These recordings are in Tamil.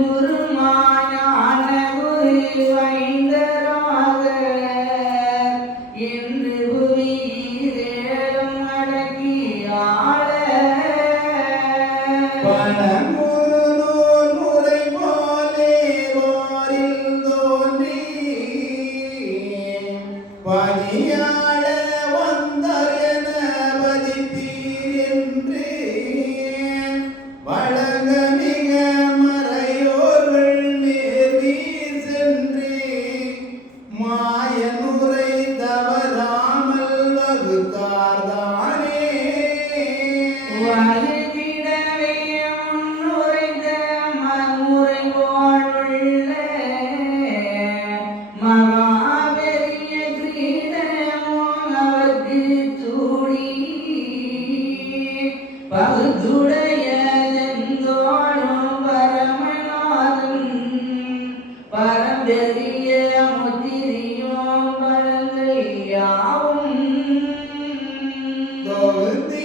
இளங்குரு மாயான ஒரு Allah'ın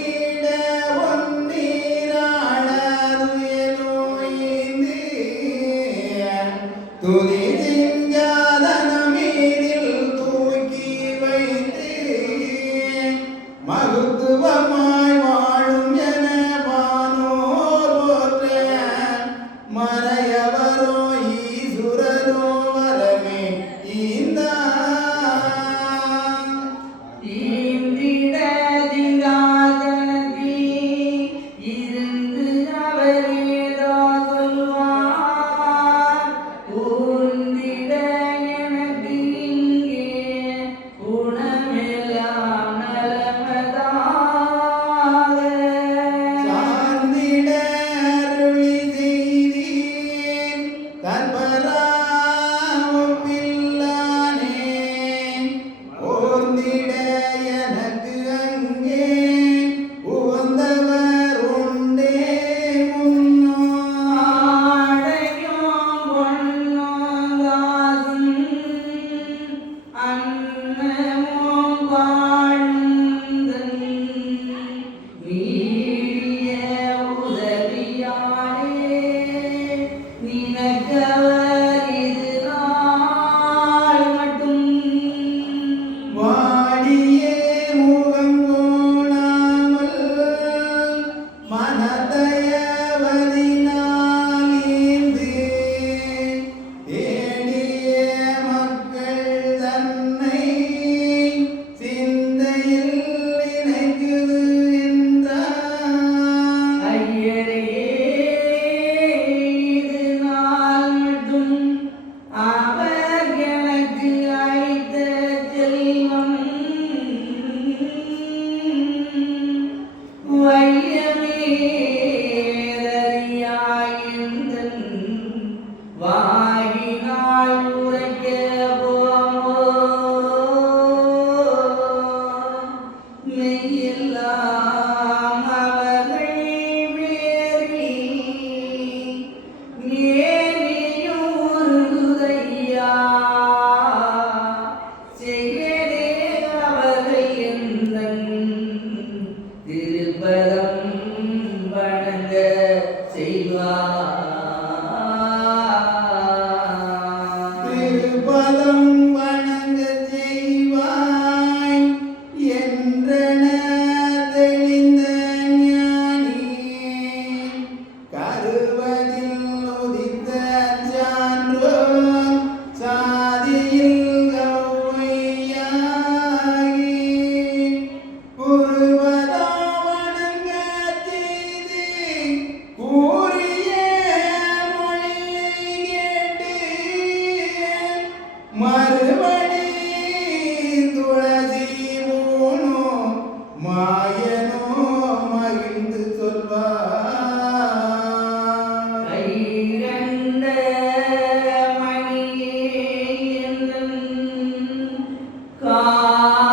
Pai.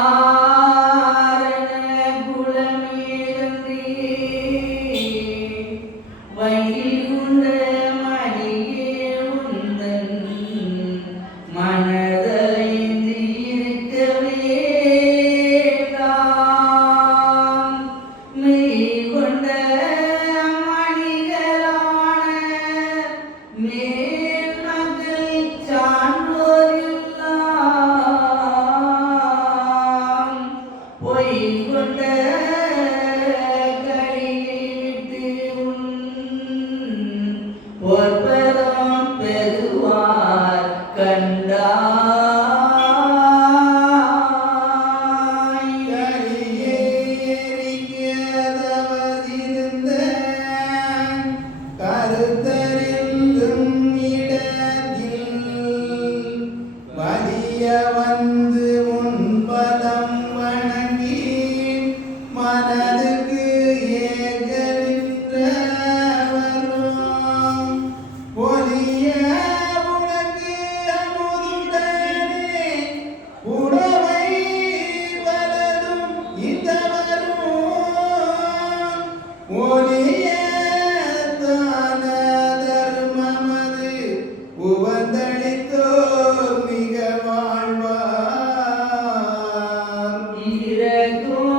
Lord.